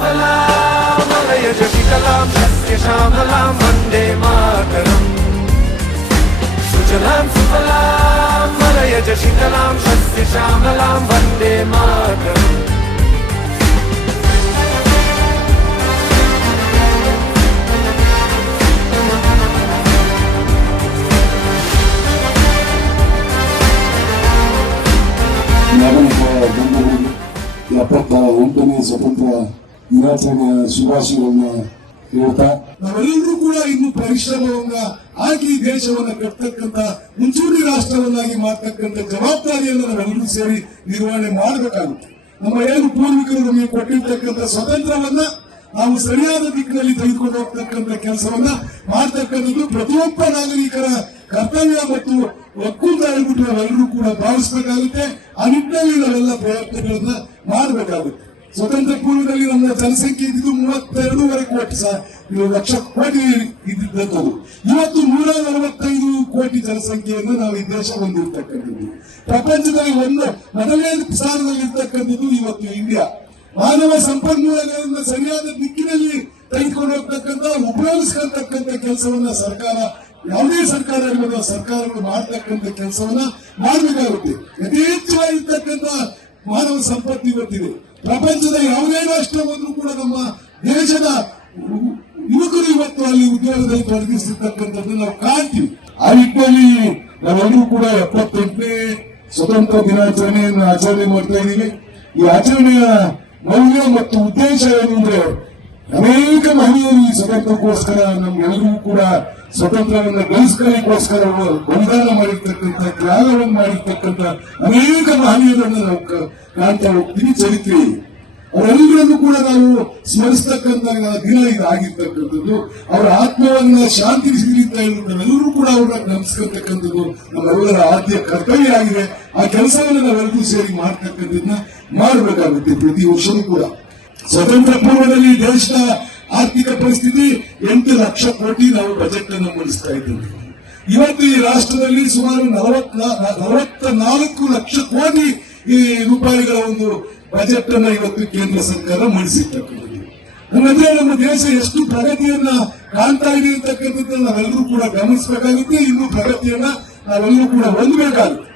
सुफलां मलयज शीतलां सस्यश्यामलां वन्दे मातरम् सुजलां सुफलां मलयज शीतलां सस्यश्यामलां वन्दे मातरम् ಎಂಟನೇ ಸ್ವತಂತ್ರ ದಿನಾಚರಣೆಯ ಶುಭಾಶಯಗಳನ್ನ ಹೇಳ್ತಾ ನಾವೆಲ್ಲರೂ ಕೂಡ ಇನ್ನು ಪರಿಶ್ರಮವನ್ನ ಹಾಕಿ ದೇಶವನ್ನ ಕಟ್ಟತಕ್ಕಂತ ಮುಂಚೂಣಿ ರಾಷ್ಟ್ರವನ್ನಾಗಿ ಮಾಡ್ತಕ್ಕಂಥ ಜವಾಬ್ದಾರಿಯನ್ನು ನಾವೆಲ್ಲರೂ ಸೇರಿ ನಿರ್ವಹಣೆ ಮಾಡಬೇಕಾಗುತ್ತೆ. ನಮ್ಮ ಏನು ಪೂರ್ವಿಕರು ನಮಗೆ ಕೊಟ್ಟಿರ್ತಕ್ಕಂಥ ಸ್ವತಂತ್ರವನ್ನ ನಾವು ಸರಿಯಾದ ದಿಕ್ಕಿನಲ್ಲಿ ತೆಗೆದುಕೊಂಡು ಹೋಗ್ತಕ್ಕಂಥ ಕೆಲಸವನ್ನ ಮಾಡ್ತಕ್ಕಂಥದ್ದು ಪ್ರತಿಯೊಬ್ಬ ನಾಗರಿಕರ ಕರ್ತವ್ಯ ಮತ್ತು ಒಕ್ಕೂಟ ಹೇಳ್ಬಿಟ್ಟು ನಾವೆಲ್ಲರೂ ಕೂಡ ಭಾವಿಸಬೇಕಾಗುತ್ತೆ. ಆ ನಿಟ್ಟಿನಲ್ಲಿ ನಾವೆಲ್ಲ ಪ್ರಯತ್ನಗಳನ್ನ ಮಾಡಬೇಕಾಗುತ್ತೆ. ಸ್ವತಂತ್ರ ಪೂರ್ವದಲ್ಲಿ ನಮ್ಮ ಜನಸಂಖ್ಯೆ ಇದ್ದು 32.5 ಕೋಟಿ ಲಕ್ಷ ಕೋಟಿ ಇದ್ದಿದ್ದಂಥದ್ದು. ಇವತ್ತು 145 ಕೋಟಿ ಜನಸಂಖ್ಯೆಯನ್ನು ನಾವು ಈ ದೇಶ ಹೊಂದಿರತಕ್ಕಂಥದ್ದು. ಪ್ರಪಂಚದಲ್ಲಿ ಮೊದಲನೇ ಸ್ಥಾನದಲ್ಲಿ ಇರ್ತಕ್ಕಂಥದ್ದು ಇವತ್ತು ಇಂಡಿಯಾ. ಮಾನವ ಸಂಪನ್ಮೂಲಗಳನ್ನ ಸರಿಯಾದ ದಿಕ್ಕಿನಲ್ಲಿ ತೆಗೆದುಕೊಂಡು ಹೋಗ್ತಕ್ಕಂಥ ಉಪಯೋಗಿಸ್ಕೊಳ್ತಕ್ಕಂಥ ಕೆಲಸವನ್ನ ಸರ್ಕಾರ, ಯಾವುದೇ ಸರ್ಕಾರ ಇರ್ಬೋದು, ಸರ್ಕಾರಗಳು ಮಾಡ್ತಕ್ಕಂಥ ಕೆಲಸವನ್ನ ಮಾಡಬೇಕಾಗುತ್ತೆ. ಯಥೇಚ್ಛವಾಗಿರ್ತಕ್ಕಂಥ ಮಾನವ ಸಂಪತ್ತು ಇವತ್ತಿದೆ. ಪ್ರಪಂಚದ ಯಾವುದೇ ರಾಷ್ಟ್ರ ಬಂದರೂ ಕೂಡ ನಮ್ಮ ದೇಶದ ಯುವಕರು ಇವತ್ತು ಅಲ್ಲಿ ಉದ್ಯೋಗದಲ್ಲಿ ತೊಡಗಿಸಿರ್ತಕ್ಕಂಥದ್ದು ನಾವು ಕಾಣ್ತೀವಿ. ಆ ನಿಟ್ಟಿನಲ್ಲಿ ನಾವೆಲ್ಲರೂ ಕೂಡ 78ನೇ ಸ್ವತಂತ್ರ ದಿನಾಚರಣೆಯನ್ನು ಆಚರಣೆ ಮಾಡ್ತಾ ಇದ್ದೀವಿ. ಈ ಆಚರಣೆಯ ಮೌಲ್ಯ ಮತ್ತು ಉದ್ದೇಶ ಏನು ಅಂದ್ರೆ, ಅನೇಕ ಮಹನೀಯರು ಈ ಸ್ವತಂತ್ರಕ್ಕೋಸ್ಕರ ನಮ್ಗೆಲ್ಲರಿಗೂ ಕೂಡ ಸ್ವತಂತ್ರವನ್ನು ಗಳಿಸ್ಕೊಳ್ಳಿಕ್ಕೋಸ್ಕರ ಬಲಿದಾನ ಮಾಡಿರ್ತಕ್ಕಂಥ, ತ್ಯಾಗವನ್ನು ಮಾಡಿರ್ತಕ್ಕಂಥ ಅನೇಕ ಮಹನೀಯರನ್ನು ನಾವು ಕಾಣ್ತಾ ಹೋಗ್ತೀವಿ. ಚರಿತ್ರೆ ಅವರೆಲ್ಲರನ್ನು ಕೂಡ ನಾವು ಸ್ಮರಿಸ್ತಕ್ಕಂಥ ದಿನ ಇದಾಗಿರ್ತಕ್ಕಂಥದ್ದು. ಅವರ ಆತ್ಮವನ್ನ ಶಾಂತಿ ಸಿಗಲಿ ಅಂತ ಹೇಳ್ಬಿಟ್ಟು ನಾವೆಲ್ಲರೂ ಕೂಡ ಅವ್ರನ್ನ ಗಮನಿಸ್ಕೊಳ್ತಕ್ಕಂಥದ್ದು ನಮ್ಮೆಲ್ಲರ ಆದ್ಯ ಕರ್ತವ್ಯ ಆಗಿದೆ. ಆ ಕೆಲಸವನ್ನು ನಾವೆಲ್ಲರೂ ಸೇರಿ ಮಾಡ್ತಕ್ಕಂಥದ್ದನ್ನ ಮಾಡಬೇಕಾಗುತ್ತೆ. ಪ್ರತಿ ವರ್ಷವೂ ಕೂಡ ಸ್ವತಂತ್ರ ಪೂರ್ವದಲ್ಲಿ ದೇಶದ ಆರ್ಥಿಕ ಪರಿಸ್ಥಿತಿ 8 ಲಕ್ಷ ಕೋಟಿ ನಾವು ಬಜೆಟ್ ಅನ್ನು ಮಂಡಿಸ್ತಾ ಇದ್ದೇವೆ. ಇವತ್ತು ಈ ರಾಷ್ಟ್ರದಲ್ಲಿ ಸುಮಾರು 44 ಲಕ್ಷ ಕೋಟಿ ರೂಪಾಯಿಗಳ ಒಂದು ಬಜೆಟ್ ಅನ್ನ ಇವತ್ತು ಕೇಂದ್ರ ಸರ್ಕಾರ ಮಂಡಿಸಿರ್ತಕ್ಕಂಥದ್ದು. ಹಂಗಂದ್ರೆ ನಮ್ಮ ದೇಶ ಎಷ್ಟು ಪ್ರಗತಿಯನ್ನ ಕಾಣ್ತಾ ಇದೆ ಅಂತಕ್ಕಂಥದ್ದನ್ನ ನಾವೆಲ್ಲರೂ ಕೂಡ ಗಮನಿಸಬೇಕಾಗುತ್ತೆ. ಇನ್ನು ಪ್ರಗತಿಯನ್ನ ನಾವೆಲ್ಲರೂ ಕೂಡ ಹೊಂದಬೇಕಾಗುತ್ತೆ.